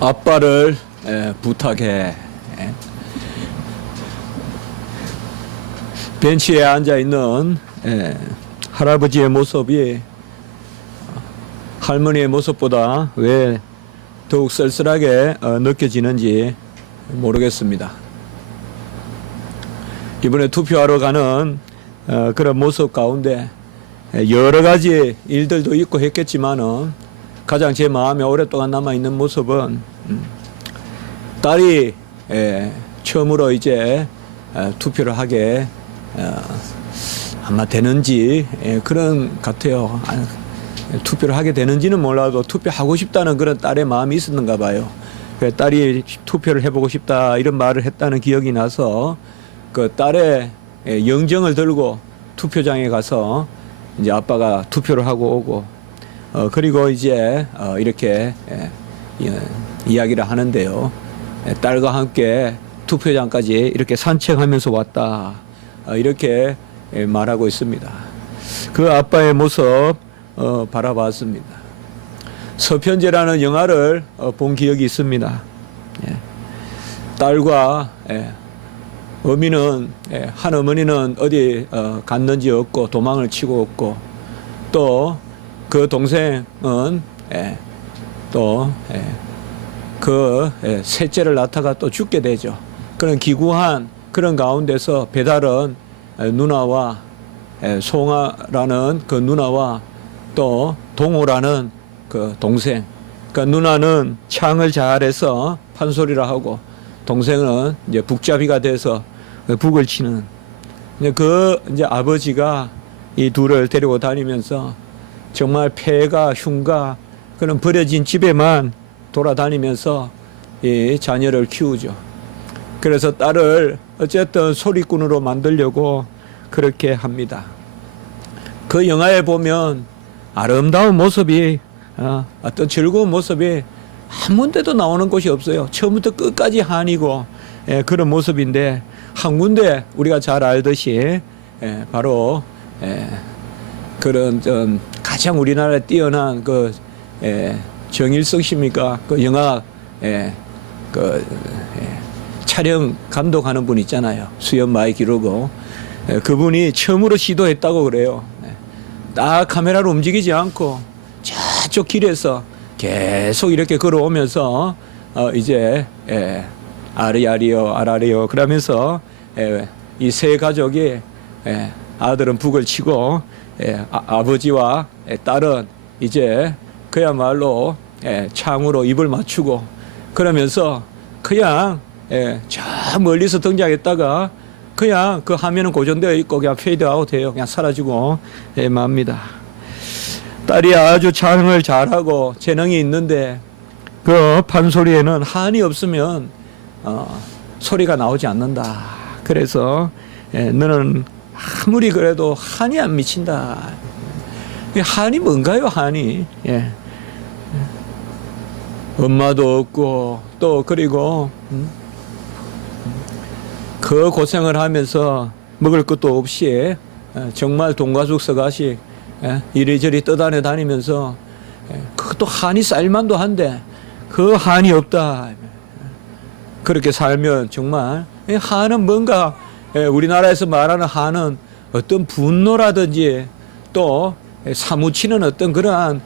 아빠를 부탁해. 벤치에 앉아 있는 할아버지의 모습이 할머니의 모습보다 왜 더욱 쓸쓸하게 느껴지는지 모르겠습니다. 이번에 투표하러 가는 그런 모습 가운데 여러 가지 일들도 있고 했겠지만은 가장 제 마음에 오랫동안 남아있는 모습은 딸이 처음으로 이제 투표를 하게 아마 되는지 그런 같아요. 투표를 하게 되는지는 몰라도 투표하고 싶다는 그런 딸의 마음이 있었는가 봐요. 딸이 투표를 해보고 싶다 이런 말을 했다는 기억이 나서 그 딸의 영정을 들고 투표장에 가서 이제 아빠가 투표를 하고 오고 그리고 이제 이렇게 이야기를 하는데요. 딸과 함께 투표장까지 이렇게 산책하면서 왔다. 이렇게 말하고 있습니다. 그 아빠의 모습 바라봤습니다. 서편제라는 영화를 본 기억이 있습니다. 딸과 어미는 한 어머니는 어디 갔는지 없고 도망을 치고 없고 또 그 동생은 또 그 셋째를 낳다가 또 죽게 되죠. 그런 기구한 그런 가운데서 배달은 누나와 송아라는 그 누나와 또 동호라는 그 동생. 그러니까 누나는 창을 잘해서 판소리를 하고 동생은 이제 북잡이가 돼서 북을 치는. 이제 아버지가 이 둘을 데리고 다니면서 정말 폐가 흉가 그런 버려진 집에만 돌아다니면서 이 자녀를 키우죠. 그래서 딸을 어쨌든 소리꾼으로 만들려고 그렇게 합니다. 그 영화에 보면 아름다운 모습이 어떤 즐거운 모습이 한 군데도 나오는 곳이 없어요. 처음부터 끝까지 한이고 그런 모습인데 한 군데 우리가 잘 알듯이 바로 그런 좀 가장 우리나라에 뛰어난 그 정일성 씨입니까? 그 영화 촬영 감독하는 분 있잖아요. 수염 많이 기르고 그분이 처음으로 시도했다고 그래요. 딱 카메라로 움직이지 않고 저쪽 길에서 계속 이렇게 걸어오면서 이제 아리아리요 아라리요 그러면서 이 세 가족이 아들은 북을 치고 아버지와 딸은 이제 그야말로 창으로 입을 맞추고 그러면서 그냥 저 멀리서 등장했다가 그냥 그 화면은 고정되어 있고 그냥 페이드아웃 해요. 그냥 사라지고 맙니다. 딸이 아주 창을 잘하고 재능이 있는데 그 판소리에는 한이 없으면 소리가 나오지 않는다. 그래서 너는 아무리 그래도 한이 안 미친다. 한이 뭔가요, 한이? 엄마도 없고 또 그리고 그 고생을 하면서 먹을 것도 없이 정말 돈가죽 서가시 이리저리 떠다녀 다니면서 그것도 한이 쌀만도 한데 그 한이 없다. 그렇게 살면 정말 한은 뭔가 우리나라에서 말하는 한은 어떤 분노라든지 또 사무치는 어떤 그러한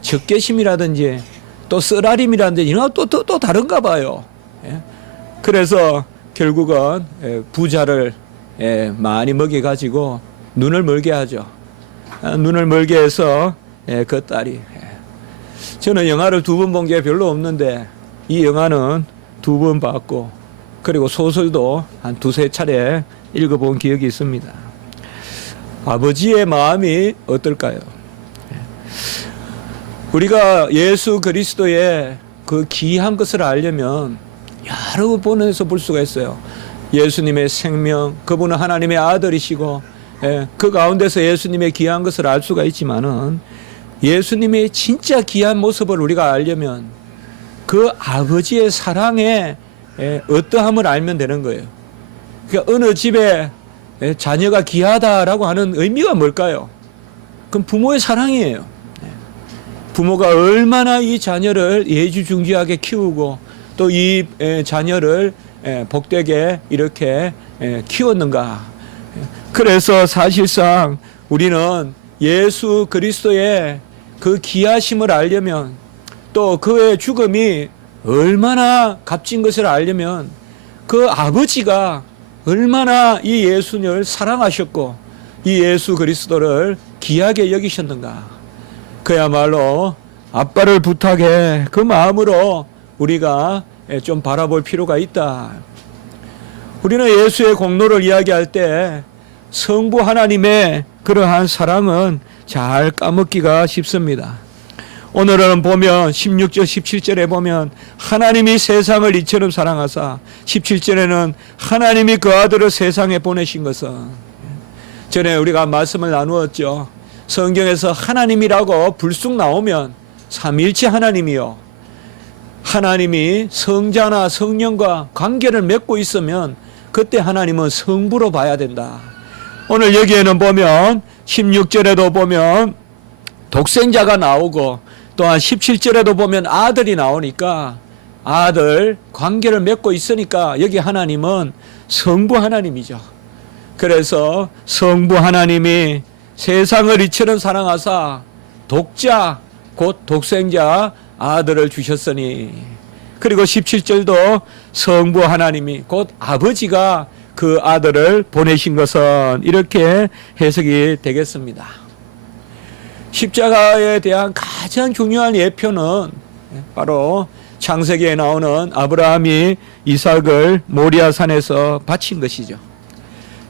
적개심이라든지 또 쓰라림이라든지 이런 것도 또 다른가 봐요. 그래서 결국은 부자를 많이 먹여가지고 눈을 멀게 하죠. 눈을 멀게 해서 그 딸이 저는 영화를 2번 본 게 별로 없는데 이 영화는 2번 봤고 그리고 소설도 한 2~3차례 읽어본 기억이 있습니다. 아버지의 마음이 어떨까요? 우리가 예수 그리스도의 그 귀한 것을 알려면 여러 번에서 볼 수가 있어요. 예수님의 생명, 그분은 하나님의 아들이시고 그 가운데서 예수님의 귀한 것을 알 수가 있지만은 예수님의 진짜 귀한 모습을 우리가 알려면 그 아버지의 사랑의 어떠함을 알면 되는 거예요. 그러니까 어느 집에 자녀가 귀하다라고 하는 의미가 뭘까요? 그건 부모의 사랑이에요. 부모가 얼마나 이 자녀를 예주중지하게 키우고 또 이 자녀를 복되게 이렇게 키웠는가. 그래서 사실상 우리는 예수 그리스도의 그 귀하심을 알려면 또 그의 죽음이 얼마나 값진 것을 알려면 그 아버지가 얼마나 이 예수를 사랑하셨고 이 예수 그리스도를 귀하게 여기셨는가. 그야말로 아빠를 부탁해 그 마음으로 우리가 좀 바라볼 필요가 있다. 우리는 예수의 공로를 이야기할 때 성부 하나님의 그러한 사랑은 잘 까먹기가 쉽습니다. 오늘은 보면 16절 17절에 보면 하나님이 세상을 이처럼 사랑하사 17절에는 하나님이 그 아들을 세상에 보내신 것은 전에 우리가 말씀을 나누었죠. 성경에서 하나님이라고 불쑥 나오면 삼위일체 하나님이요. 하나님이 성자나 성령과 관계를 맺고 있으면 그때 하나님은 성부로 봐야 된다. 오늘 여기에는 보면 16절에도 보면 독생자가 나오고 또한 17절에도 보면 아들이 나오니까 아들 관계를 맺고 있으니까 여기 하나님은 성부 하나님이죠. 그래서 성부 하나님이 세상을 이처럼 사랑하사 독자 곧 독생자 아들을 주셨으니 그리고 17절도 성부 하나님이 곧 아버지가 그 아들을 보내신 것은 이렇게 해석이 되겠습니다. 십자가에 대한 가장 중요한 예표는 바로 창세기에 나오는 아브라함이 이삭을 모리아산에서 바친 것이죠.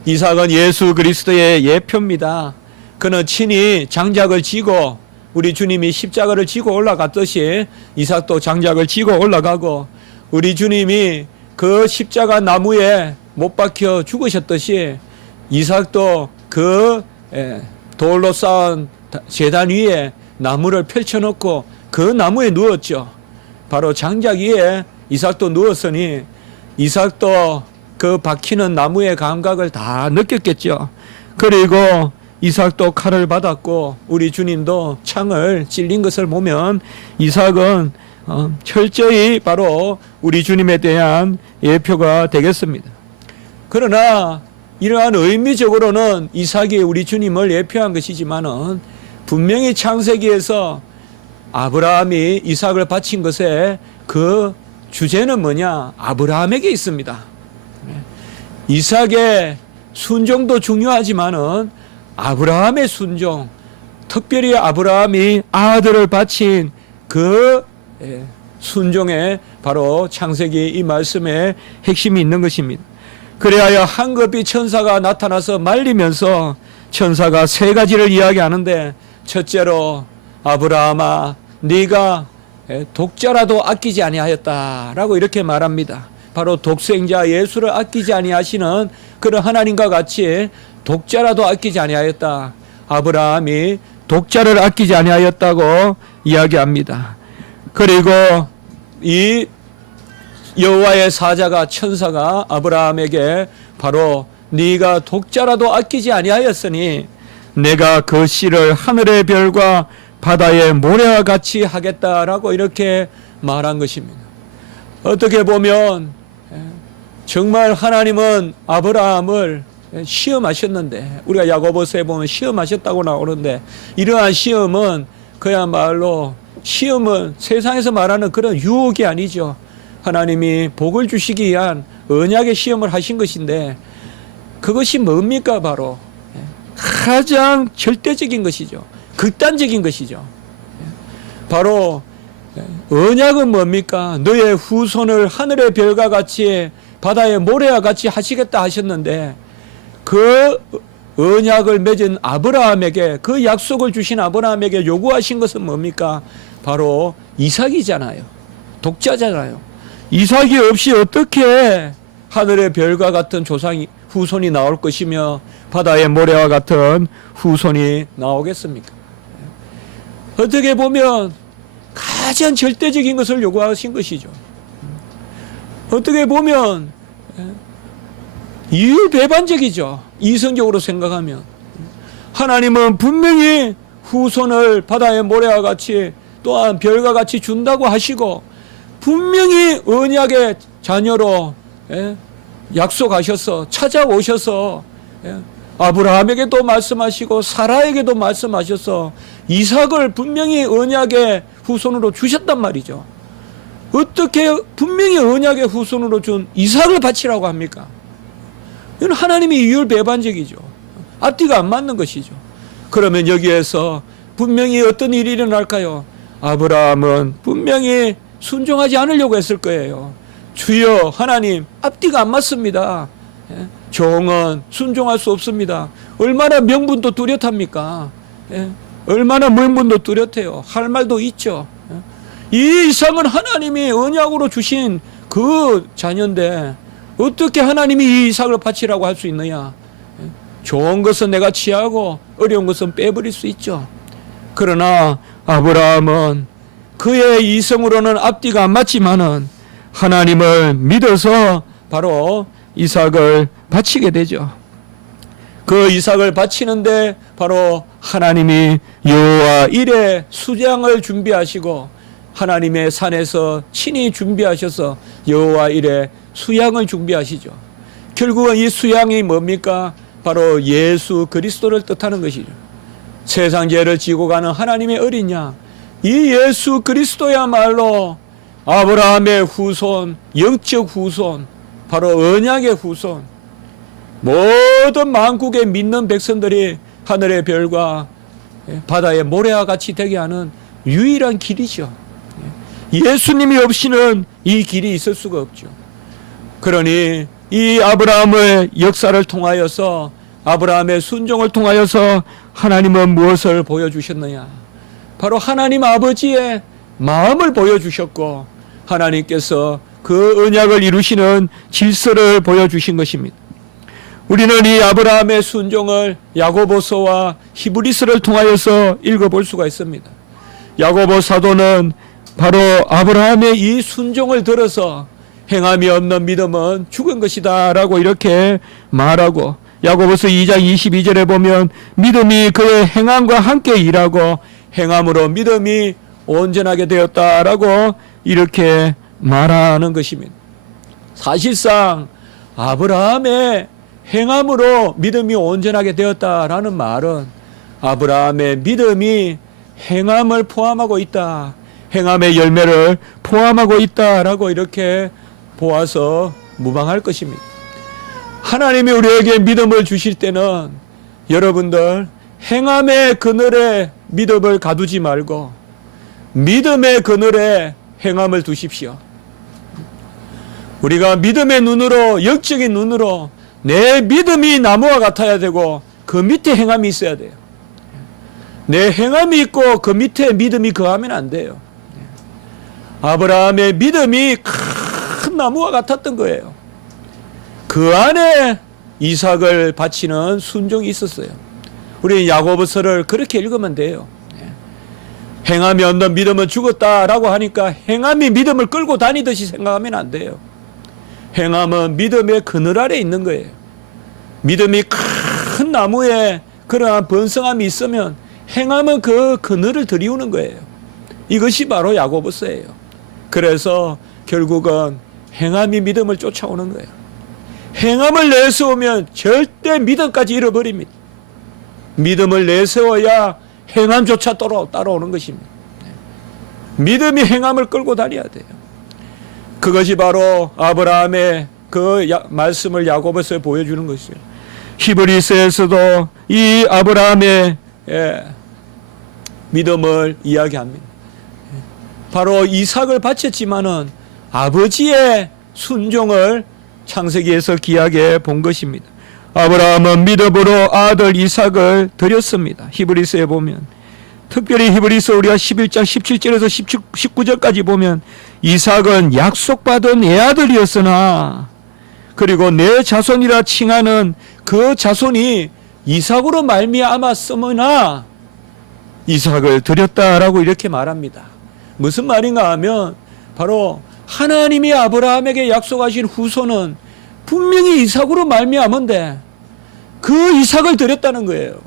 이삭은 예수 그리스도의 예표입니다. 그는 친히 장작을 지고 우리 주님이 십자가를 지고 올라갔듯이 이삭도 장작을 지고 올라가고 우리 주님이 그 십자가 나무에 못 박혀 죽으셨듯이 이삭도 그 돌로 쌓은 제단 위에 나무를 펼쳐놓고 그 나무에 누웠죠. 바로 장작 위에 이삭도 누웠으니 이삭도 그 박히는 나무의 감각을 다 느꼈겠죠. 그리고 이삭도 칼을 받았고 우리 주님도 창을 찔린 것을 보면 이삭은 철저히 바로 우리 주님에 대한 예표가 되겠습니다. 그러나 이러한 의미적으로는 이삭이 우리 주님을 예표한 것이지만은 분명히 창세기에서 아브라함이 이삭을 바친 것의 그 주제는 뭐냐? 아브라함에게 있습니다. 이삭의 순종도 중요하지만은 아브라함의 순종, 특별히 아브라함이 아들을 바친 그 순종에 바로 창세기 이 말씀에 핵심이 있는 것입니다. 그래야 황급히 천사가 나타나서 말리면서 천사가 세 가지를 이야기하는데 첫째로 아브라함아 네가 독자라도 아끼지 아니하였다라고 이렇게 말합니다. 바로 독생자 예수를 아끼지 아니하시는 그런 하나님과 같이 독자라도 아끼지 아니하였다. 아브라함이 독자를 아끼지 아니하였다고 이야기합니다. 그리고 이 여호와의 사자가 천사가 아브라함에게 바로 네가 독자라도 아끼지 아니하였으니 내가 그 씨를 하늘의 별과 바다의 모래와 같이 하겠다라고 이렇게 말한 것입니다. 어떻게 보면 정말 하나님은 아브라함을 시험하셨는데 우리가 야고보서에 보면 시험하셨다고 나오는데 이러한 시험은 그야말로 시험은 세상에서 말하는 그런 유혹이 아니죠. 하나님이 복을 주시기 위한 언약의 시험을 하신 것인데 그것이 뭡니까? 바로 가장 절대적인 것이죠. 극단적인 것이죠. 바로 언약은 뭡니까? 너의 후손을 하늘의 별과 같이 바다의 모래와 같이 하시겠다 하셨는데 그 언약을 맺은 아브라함에게 그 약속을 주신 아브라함에게 요구하신 것은 뭡니까? 바로 이삭이잖아요. 독자잖아요. 이삭이 없이 어떻게 하늘의 별과 같은 후손이 나올 것이며 바다의 모래와 같은 후손이 나오겠습니까? 어떻게 보면 가장 절대적인 것을 요구하신 것이죠. 어떻게 보면 이율배반적이죠. 이성적으로 생각하면 하나님은 분명히 후손을 바다의 모래와 같이 또한 별과 같이 준다고 하시고 분명히 언약의 자녀로 약속하셔서 찾아오셔서 아브라함에게도 말씀하시고 사라에게도 말씀하셔서 이삭을 분명히 언약의 후손으로 주셨단 말이죠. 어떻게 분명히 언약의 후손으로 준 이삭을 바치라고 합니까? 이건 하나님의 이율배반적이죠. 앞뒤가 안 맞는 것이죠. 그러면 여기에서 분명히 어떤 일이 일어날까요? 아브라함은 분명히 순종하지 않으려고 했을 거예요. 주여 하나님, 앞뒤가 안 맞습니다. 종은 순종할 수 없습니다. 얼마나 명분도 뚜렷합니까? 얼마나 명분도 뚜렷해요. 할 말도 있죠. 이 이상은 하나님이 언약으로 주신 그 자녀인데 어떻게 하나님이 이 이삭을 바치라고 할 수 있느냐? 좋은 것은 내가 취하고 어려운 것은 빼버릴 수 있죠. 그러나 아브라함은 그의 이성으로는 앞뒤가 안 맞지만은 하나님을 믿어서 바로 이삭을 바치게 되죠. 그 이삭을 바치는데 바로 하나님이 여호와 일의 수장을 준비하시고 하나님의 산에서 친히 준비하셔서 여호와 일의 수양을 준비하시죠. 결국은 이 수양이 뭡니까? 바로 예수 그리스도를 뜻하는 것이죠. 세상 죄를 지고 가는 하나님의 어린 양, 이 예수 그리스도야말로 아브라함의 후손, 영적 후손, 바로 언약의 후손, 모든 만국에 믿는 백성들이 하늘의 별과 바다의 모래와 같이 되게 하는 유일한 길이죠. 예수님이 없이는 이 길이 있을 수가 없죠. 그러니 이 아브라함의 역사를 통하여서, 아브라함의 순종을 통하여서 하나님은 무엇을 보여주셨느냐? 바로 하나님 아버지의 마음을 보여주셨고 하나님께서 그 언약을 이루시는 질서를 보여주신 것입니다. 우리는 이 아브라함의 순종을 야고보서와 히브리서를 통하여서 읽어볼 수가 있습니다. 야고보 사도는 바로 아브라함의 이 순종을 들어서 행함이 없는 믿음은 죽은 것이다 라고 이렇게 말하고, 야고보서 2장 22절에 보면 믿음이 그의 행함과 함께 일하고 행함으로 믿음이 온전하게 되었다라고 이렇게 말하는 것입니다. 사실상 아브라함의 행함으로 믿음이 온전하게 되었다라는 말은 아브라함의 믿음이 행함을 포함하고 있다, 행함의 열매를 포함하고 있다라고 이렇게 보아서 무방할 것입니다. 하나님이 우리에게 믿음을 주실 때는 여러분들 행함의 그늘에 믿음을 가두지 말고 믿음의 그늘에 행함을 두십시오. 우리가 믿음의 눈으로, 영적인 눈으로 내 믿음이 나무와 같아야 되고 그 밑에 행함이 있어야 돼요. 내 행함이 있고 그 밑에 믿음이 거하면 안 돼요. 아브라함의 믿음이 큰 나무와 같았던 거예요. 그 안에 이삭을 바치는 순종이 있었어요. 우리 야고보서를 그렇게 읽으면 돼요. 행함이 없는 믿음은 죽었다라고 하니까 행함이 믿음을 끌고 다니듯이 생각하면 안 돼요. 행함은 믿음의 그늘 아래 있는 거예요. 믿음이 큰 나무에 그러한 번성함이 있으면 행함은 그 그늘을 들이우는 거예요. 이것이 바로 야고보서예요. 그래서 결국은 행함이 믿음을 쫓아오는 거예요. 행함을 내세우면 절대 믿음까지 잃어버립니다. 믿음을 내세워야 행함조차 따라오는 것입니다. 믿음이 행함을 끌고 다녀야 돼요. 그것이 바로 아브라함의 그 말씀을 야고보서에 보여주는 것이에요. 히브리서에서도 이 아브라함의 믿음을 이야기합니다. 바로 이삭을 바쳤지만은 아버지의 순종을 창세기에서 귀하게 본 것입니다. 아브라함은 믿음으로 아들 이삭을 드렸습니다. 히브리서에 보면, 특별히 히브리서 우리가 11장 17절에서 19절까지 보면 이삭은 약속받은 애아들이었으나 그리고 내 자손이라 칭하는 그 자손이 이삭으로 말미암았으므나 이삭을 드렸다라고 이렇게 말합니다. 무슨 말인가 하면 바로 하나님이 아브라함에게 약속하신 후손은 분명히 이삭으로 말미암은데 그 이삭을 드렸다는 거예요.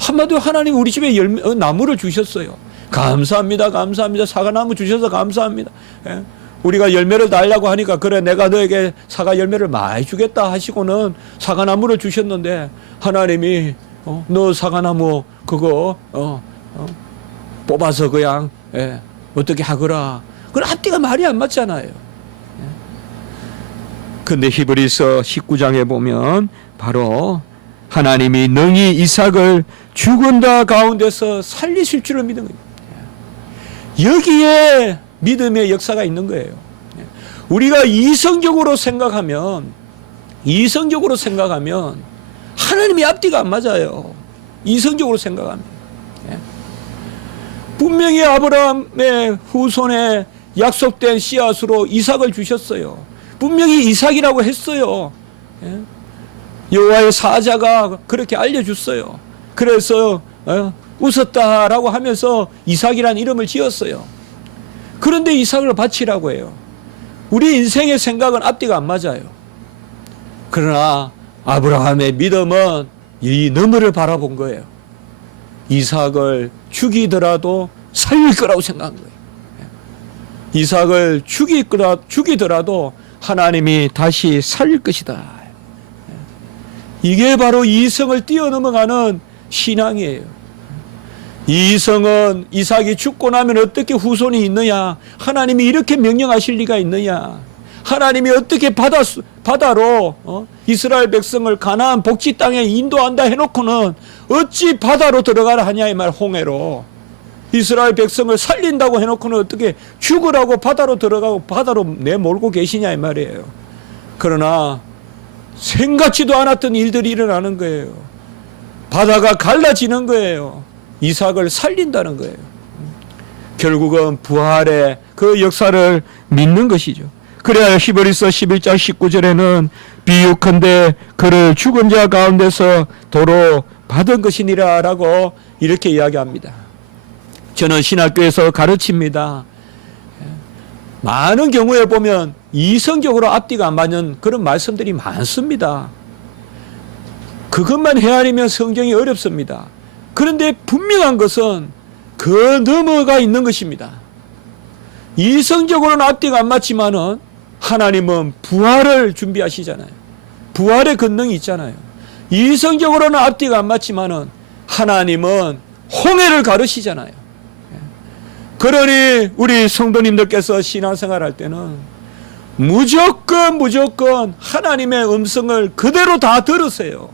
한마디로 하나님 우리 집에 나무를 주셨어요. 감사합니다. 감사합니다. 사과나무 주셔서 감사합니다. 예? 우리가 열매를 달라고 하니까 그래 내가 너에게 사과 열매를 많이 주겠다 하시고는 사과나무를 주셨는데 하나님이 너 사과나무 그거 뽑아서 그냥 어떻게 하거라. 그건 앞뒤가 말이 안 맞잖아요. 근데 히브리서 19장에 보면 바로 하나님이 능히 이삭을 죽은 자 가운데서 살리실 줄을 믿은 거예요. 여기에 믿음의 역사가 있는 거예요. 우리가 이성적으로 생각하면 하나님이 앞뒤가 안 맞아요. 이성적으로 생각하면. 분명히 아브라함의 후손에 약속된 씨앗으로 이삭을 주셨어요. 분명히 이삭이라고 했어요. 여호와의 사자가 그렇게 알려줬어요. 그래서 웃었다라고 하면서 이삭이라는 이름을 지었어요. 그런데 이삭을 바치라고 해요. 우리 인생의 생각은 앞뒤가 안 맞아요. 그러나 아브라함의 믿음은 이 너머를 바라본 거예요. 이삭을 죽이더라도 살릴 거라고 생각한 거예요. 이삭을 죽이더라도 하나님이 다시 살릴 것이다. 이게 바로 이성을 뛰어넘어가는 신앙이에요. 이성은 이삭이 죽고 나면 어떻게 후손이 있느냐? 하나님이 이렇게 명령하실 리가 있느냐? 하나님이 어떻게 바다로 이스라엘 백성을 가나안 복지 땅에 인도한다 해놓고는 어찌 바다로 들어가라 하냐 이 말. 홍해로 이스라엘 백성을 살린다고 해놓고는 어떻게 죽으라고 바다로 들어가고 바다로 내몰고 계시냐 이 말이에요. 그러나 생각지도 않았던 일들이 일어나는 거예요. 바다가 갈라지는 거예요. 이삭을 살린다는 거예요. 결국은 부활의 그 역사를 믿는 것이죠. 그래야 히브리서 11장 19절에는 비유컨대 그를 죽은 자 가운데서 도로 받은 것이니라 라고 이렇게 이야기합니다. 저는 신학교에서 가르칩니다. 많은 경우에 보면 이성적으로 앞뒤가 안 맞는 그런 말씀들이 많습니다. 그것만 헤아리면 성경이 어렵습니다. 그런데 분명한 것은 그 너머가 있는 것입니다. 이성적으로는 앞뒤가 안 맞지만은 하나님은 부활을 준비하시잖아요. 부활의 권능이 있잖아요. 이성적으로는 앞뒤가 안 맞지만은 하나님은 홍해를 가르시잖아요. 그러니 우리 성도님들께서 신앙생활 할 때는 무조건 하나님의 음성을 그대로 다 들으세요.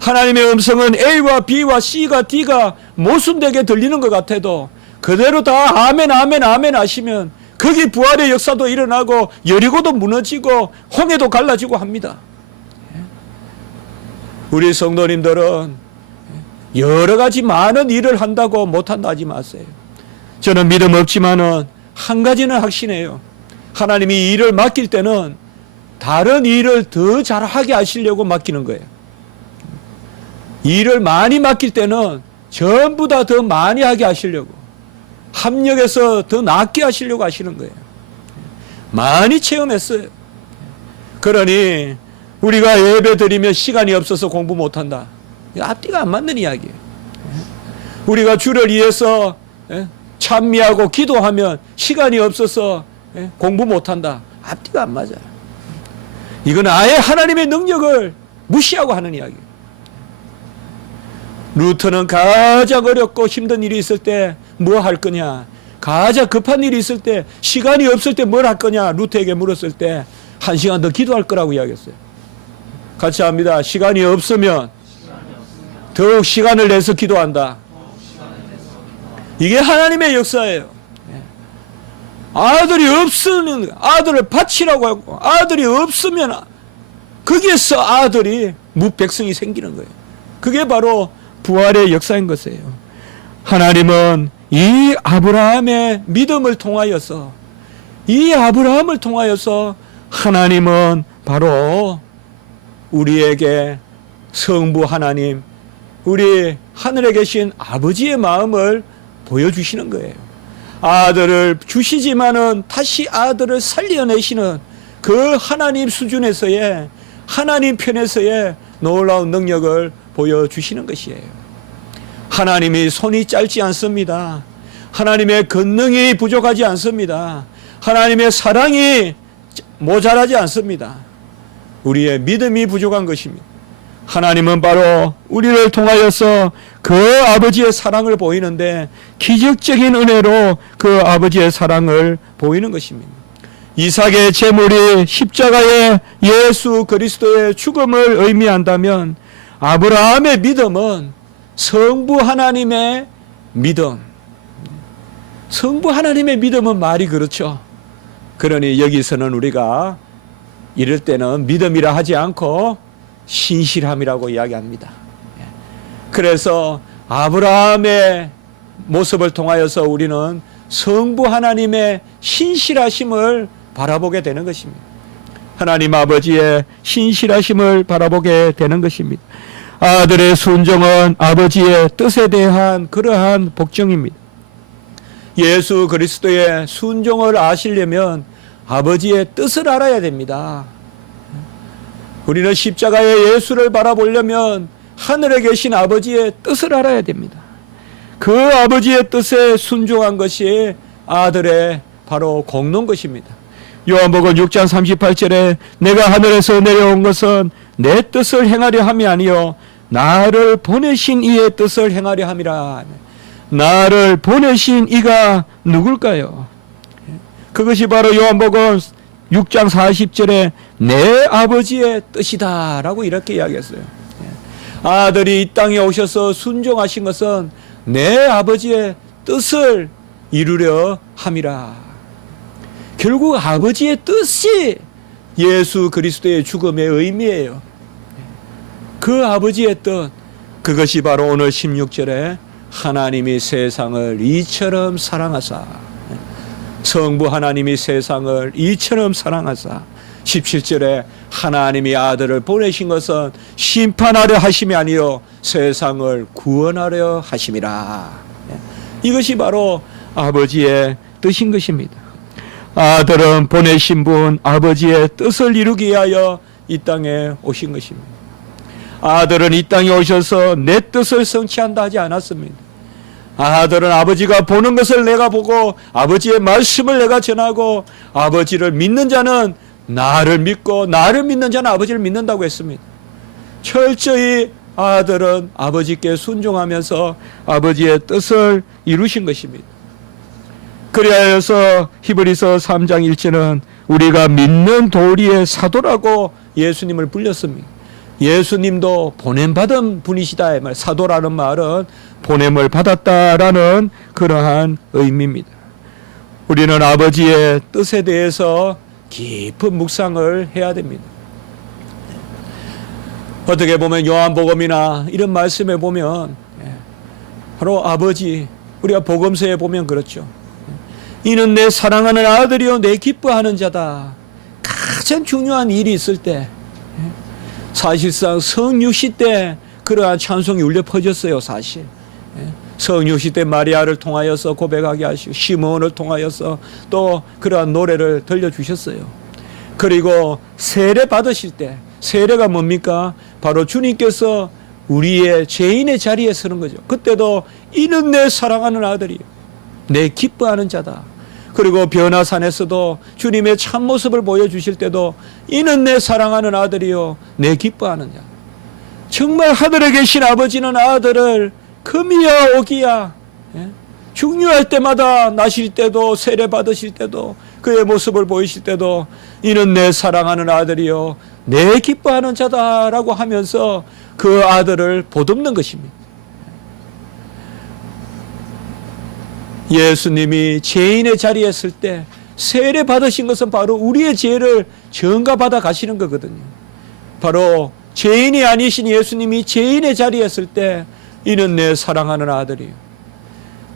하나님의 음성은 A와 B와 C가 D가 모순되게 들리는 것 같아도 그대로 다 아멘 아멘 아멘 하시면 거기 부활의 역사도 일어나고 여리고도 무너지고 홍해도 갈라지고 합니다. 우리 성도님들은 여러 가지 많은 일을 한다고 못한다 하지 마세요. 저는 믿음 없지만은 한 가지는 확신해요. 하나님이 일을 맡길 때는 다른 일을 더 잘하게 하시려고 맡기는 거예요. 일을 많이 맡길 때는 전부 다 더 많이 하게 하시려고, 합력해서 더 낫게 하시려고 하시는 거예요. 많이 체험했어요. 그러니 우리가 예배 드리면 시간이 없어서 공부 못한다. 앞뒤가 안 맞는 이야기예요. 우리가 주를 위해서 찬미하고 기도하면 시간이 없어서 공부 못한다. 앞뒤가 안 맞아요. 이건 아예 하나님의 능력을 무시하고 하는 이야기예요. 루터는 가장 어렵고 힘든 일이 있을 때 뭐 할 거냐, 가장 급한 일이 있을 때, 시간이 없을 때 뭘 할 거냐 루터에게 물었을 때 1시간 더 기도할 거라고 이야기했어요. 같이 합니다. 시간이 없으면 더욱 시간을 내서 기도한다. 이게 하나님의 역사예요. 아들이 없으면 아들을 바치라고 하고, 아들이 없으면 거기에서 아들이 무백성이 생기는 거예요. 그게 바로 부활의 역사인 것이에요. 하나님은 이 아브라함의 믿음을 통하여서, 하나님은 바로 우리에게 성부 하나님, 우리 하늘에 계신 아버지의 마음을 보여주시는 거예요. 아들을 주시지만은 다시 아들을 살려내시는 그 하나님 수준에서의, 하나님 편에서의 놀라운 능력을 보여주시는 것이에요. 하나님이 손이 짧지 않습니다. 하나님의 권능이 부족하지 않습니다. 하나님의 사랑이 모자라지 않습니다. 우리의 믿음이 부족한 것입니다. 하나님은 바로 우리를 통하여서 그 아버지의 사랑을 보이는데 기적적인 은혜로 그 아버지의 사랑을 보이는 것입니다. 이삭의 제물이 십자가의 예수 그리스도의 죽음을 의미한다면 아브라함의 믿음은 성부 하나님의 믿음. 성부 하나님의 믿음은 말이 그렇죠. 그러니 여기서는 우리가 이럴 때는 믿음이라 하지 않고 신실함이라고 이야기합니다. 그래서 아브라함의 모습을 통하여서 우리는 성부 하나님의 신실하심을 바라보게 되는 것입니다. 하나님 아버지의 신실하심을 바라보게 되는 것입니다. 아들의 순종은 아버지의 뜻에 대한 그러한 복종입니다. 예수 그리스도의 순종을 아시려면 아버지의 뜻을 알아야 됩니다. 우리는 십자가의 예수를 바라보려면 하늘에 계신 아버지의 뜻을 알아야 됩니다. 그 아버지의 뜻에 순종한 것이 아들의 바로 공로인 것입니다. 요한복음 6장 38절에 내가 하늘에서 내려온 것은 내 뜻을 행하려 함이 아니요 나를 보내신 이의 뜻을 행하려 함이라. 나를 보내신 이가 누굴까요? 그것이 바로 요한복음 6장 40절에 내 아버지의 뜻이다 라고 이렇게 이야기했어요. 아들이 이 땅에 오셔서 순종하신 것은 내 아버지의 뜻을 이루려 함이라. 결국 아버지의 뜻이 예수 그리스도의 죽음의 의미예요. 그 아버지의 뜻, 그것이 바로 오늘 16절에 하나님이 세상을 이처럼 사랑하사, 성부 하나님이 세상을 이처럼 사랑하사, 17절에 하나님이 아들을 보내신 것은 심판하려 하심이 아니요 세상을 구원하려 하심이라. 이것이 바로 아버지의 뜻인 것입니다. 아들은 보내신 분 아버지의 뜻을 이루기 위하여 이 땅에 오신 것입니다. 아들은 이 땅에 오셔서 내 뜻을 성취한다 하지 않았습니다. 아들은 아버지가 보는 것을 내가 보고 아버지의 말씀을 내가 전하고 아버지를 믿는 자는 나를 믿고 나를 믿는 자는 아버지를 믿는다고 했습니다. 철저히 아들은 아버지께 순종하면서 아버지의 뜻을 이루신 것입니다. 그리하여서 히브리서 3장 1절은 우리가 믿는 도리의 사도라고 예수님을 불렸습니다. 예수님도 보냄받은 분이시다. 사도라는 말은 보냄을 받았다라는 그러한 의미입니다. 우리는 아버지의 뜻에 대해서 깊은 묵상을 해야 됩니다. 어떻게 보면 요한복음이나 이런 말씀에 보면 바로 아버지, 우리가 복음서에 보면 그렇죠. 이는 내 사랑하는 아들이요 내 기뻐하는 자다. 가장 중요한 일이 있을 때, 사실상 성육시 때 그러한 찬송이 울려 퍼졌어요. 사실 성육시 때 마리아를 통하여서 고백하게 하시고 시몬을 통하여서 또 그러한 노래를 들려주셨어요. 그리고 세례 받으실 때, 세례가 뭡니까? 바로 주님께서 우리의 죄인의 자리에 서는 거죠. 그때도 이는 내 사랑하는 아들이요 내 기뻐하는 자다. 그리고 변화산에서도 주님의 참모습을 보여주실 때도 이는 내 사랑하는 아들이요 내 기뻐하는 자. 정말 하늘에 계신 아버지는 아들을 금이야 오기야, 중요할 때마다 나실 때도 세례 받으실 때도 그의 모습을 보이실 때도 이는 내 사랑하는 아들이요 내 기뻐하는 자다라고 하면서 그 아들을 보듬는 것입니다. 예수님이 죄인의 자리에 설 때 세례 받으신 것은 바로 우리의 죄를 전가받아 가시는 거거든요. 바로 죄인이 아니신 예수님이 죄인의 자리에 설 때 이는 내 사랑하는 아들이요.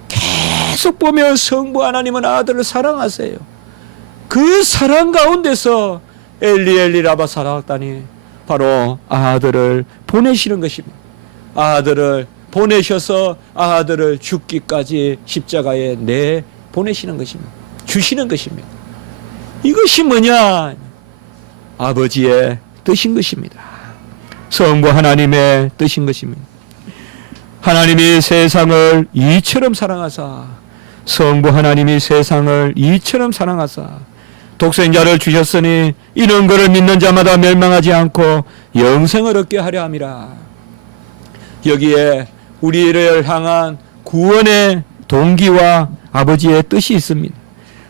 계속 보면 성부 하나님은 아들을 사랑하세요. 그 사랑 가운데서 엘리 엘리 라마 사랑하다니 바로 아들을 보내시는 것입니다. 아들을 보내셔서 아들을 죽기까지 십자가에 내 보내시는 것입니다. 주시는 것입니다. 이것이 뭐냐? 아버지의 뜻인 것입니다. 성부 하나님의 뜻인 것입니다. 하나님이 세상을 이처럼 사랑하사 성부 하나님이 세상을 이처럼 사랑하사 독생자를 주셨으니 이는 그를 믿는 자마다 멸망하지 않고 영생을 얻게 하려 함이라. 여기에 우리를 향한 구원의 동기와 아버지의 뜻이 있습니다.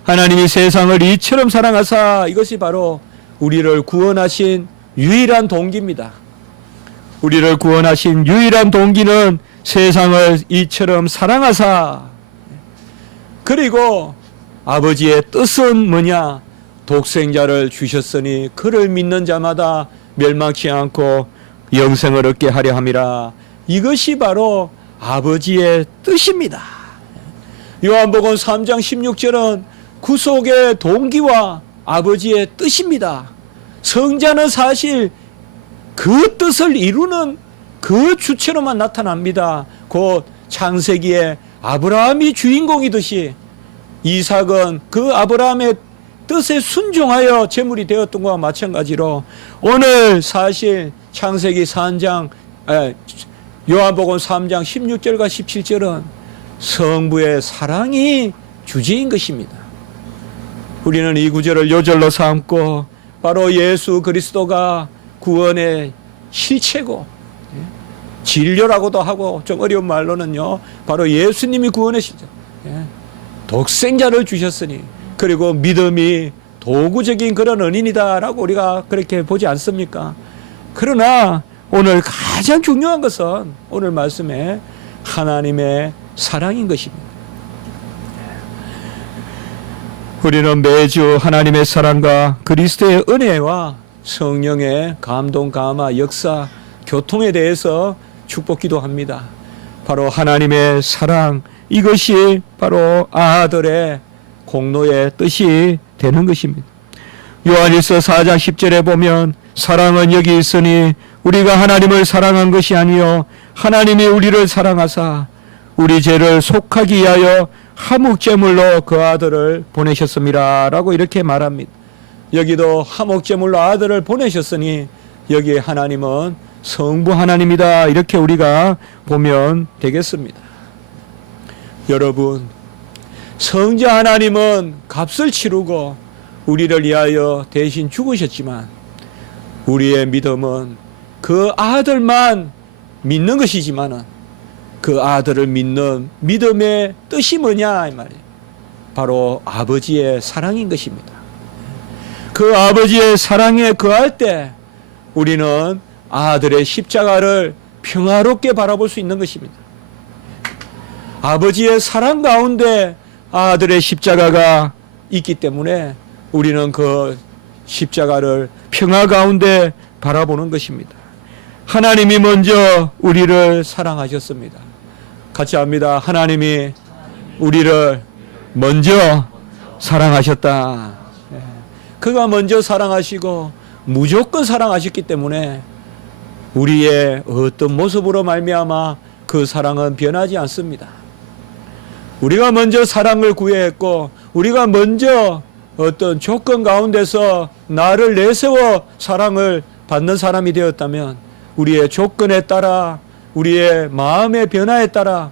하나님이 세상을 이처럼 사랑하사, 이것이 바로 우리를 구원하신 유일한 동기입니다. 우리를 구원하신 유일한 동기는 세상을 이처럼 사랑하사, 그리고 아버지의 뜻은 뭐냐? 독생자를 주셨으니 그를 믿는 자마다 멸망치 않고 영생을 얻게 하려 함이라. 이것이 바로 아버지의 뜻입니다. 요한복음 3장 16절은 구속의 동기와 아버지의 뜻입니다. 성자는 사실 그 뜻을 이루는 그 주체로만 나타납니다. 곧 창세기에 아브라함이 주인공이듯이 이삭은 그 아브라함의 뜻에 순종하여 제물이 되었던 것과 마찬가지로 오늘 사실 창세기 3장 요한복음 3장 16절과 17절은 성부의 사랑이 주제인 것입니다. 우리는 이 구절을 요절로 삼고 바로 예수 그리스도가 구원의 실체고 진료라고도 하고 좀 어려운 말로는요, 바로 예수님이 구원의 실체, 독생자를 주셨으니, 그리고 믿음이 도구적인 그런 은인이다라고 우리가 그렇게 보지 않습니까? 그러나 오늘 가장 중요한 것은 오늘 말씀에 하나님의 사랑인 것입니다. 우리는 매주 하나님의 사랑과 그리스도의 은혜와 성령의 감동, 감화, 역사, 교통에 대해서 축복 기도합니다. 바로 하나님의 사랑, 이것이 바로 아들의 공로의 뜻이 되는 것입니다. 요한일서 4장 10절에 보면 사랑은 여기 있으니 우리가 하나님을 사랑한 것이 아니요 하나님이 우리를 사랑하사 우리 죄를 속하기 위하여 화목제물로 그 아들을 보내셨습니다 라고 이렇게 말합니다. 여기도 화목제물로 아들을 보내셨으니 여기에 하나님은 성부 하나님이다, 이렇게 우리가 보면 되겠습니다. 여러분, 성자 하나님은 값을 치르고 우리를 위하여 대신 죽으셨지만 우리의 믿음은 그 아들만 믿는 것이지만은 그 아들을 믿는 믿음의 뜻이 뭐냐 이 말이에요. 바로 아버지의 사랑인 것입니다. 그 아버지의 사랑에 거할 때 우리는 아들의 십자가를 평화롭게 바라볼 수 있는 것입니다. 아버지의 사랑 가운데 아들의 십자가가 있기 때문에 우리는 그 십자가를 평화 가운데 바라보는 것입니다. 하나님이 먼저 우리를 사랑하셨습니다. 같이 합니다. 하나님이 우리를 먼저 사랑하셨다. 그가 먼저 사랑하시고 무조건 사랑하셨기 때문에 우리의 어떤 모습으로 말미암아 그 사랑은 변하지 않습니다. 우리가 먼저 사랑을 구했고 우리가 먼저 어떤 조건 가운데서 나를 내세워 사랑을 받는 사람이 되었다면 우리의 조건에 따라 우리의 마음의 변화에 따라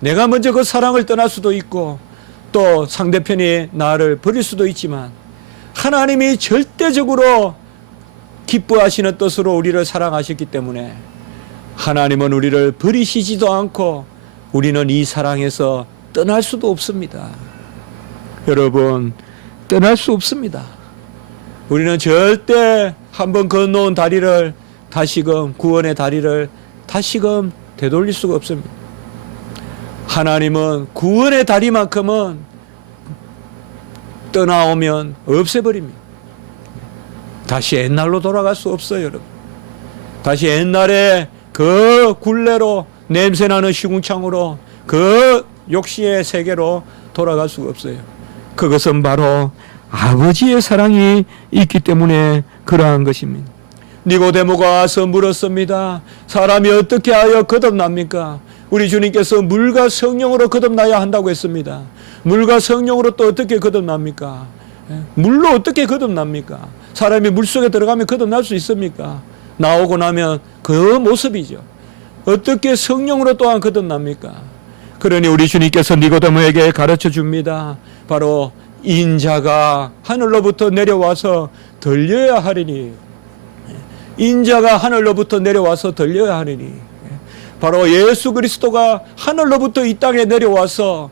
내가 먼저 그 사랑을 떠날 수도 있고 또 상대편이 나를 버릴 수도 있지만 하나님이 절대적으로 기뻐하시는 뜻으로 우리를 사랑하셨기 때문에 하나님은 우리를 버리시지도 않고 우리는 이 사랑에서 떠날 수도 없습니다. 여러분, 떠날 수 없습니다. 우리는 절대 한번 건너온 다리를 다시금 구원의 다리를 다시금 되돌릴 수가 없습니다. 하나님은 구원의 다리만큼은 떠나오면 없애버립니다. 다시 옛날로 돌아갈 수 없어요, 여러분. 다시 옛날에 그 굴레로 냄새나는 시궁창으로 그 욕시의 세계로 돌아갈 수가 없어요. 그것은 바로 아버지의 사랑이 있기 때문에 그러한 것입니다. 니고데모가 와서 물었습니다. 사람이 어떻게 하여 거듭납니까? 우리 주님께서 물과 성령으로 거듭나야 한다고 했습니다. 물과 성령으로 또 어떻게 거듭납니까? 물로 어떻게 거듭납니까? 사람이 물속에 들어가면 거듭날 수 있습니까? 나오고 나면 그 모습이죠. 어떻게 성령으로 또한 거듭납니까? 그러니 우리 주님께서 니고데모에게 가르쳐 줍니다. 바로 인자가 하늘로부터 내려와서 들려야 하리니, 인자가 하늘로부터 내려와서 들려야 하리니, 바로 예수 그리스도가 하늘로부터 이 땅에 내려와서